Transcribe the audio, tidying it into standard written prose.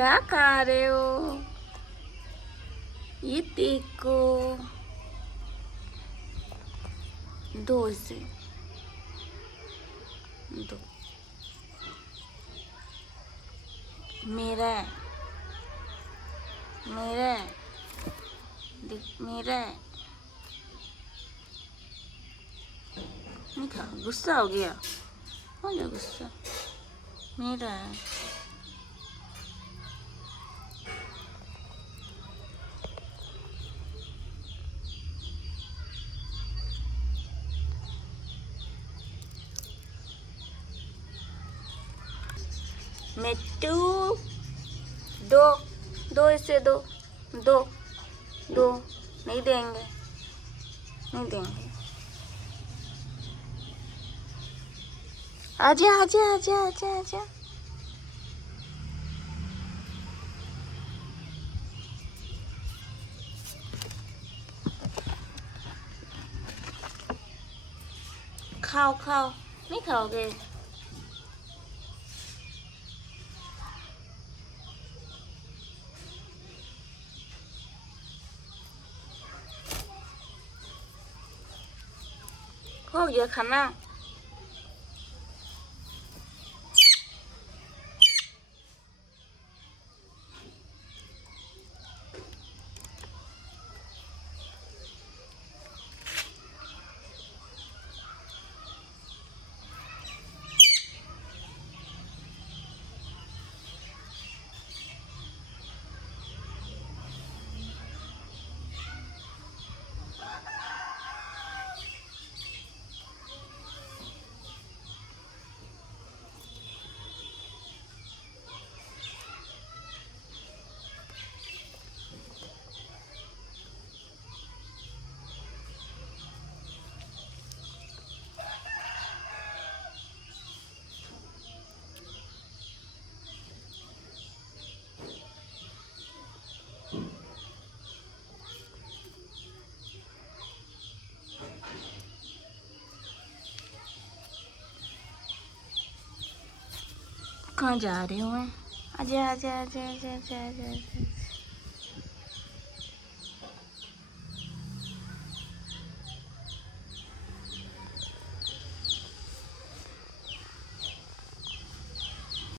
क्या खा रहे हो? ये देखो, दो इसे दो। मेरा है, मेरा है, देख मेरा है। नहीं खा, गुस्सा हो गया, हो गया गुस्सा। मेरा है। मिट्टू, दो दो इसे दो, दो दो। नहीं देंगे, नहीं देंगे। आजा आजा आजा आजा आजा। खाओ खाओ, नहीं खाओगे? हो गया खाना? कहाँ जा रही हूँ मैं? आजा आजा आजा आजा आजा आजा।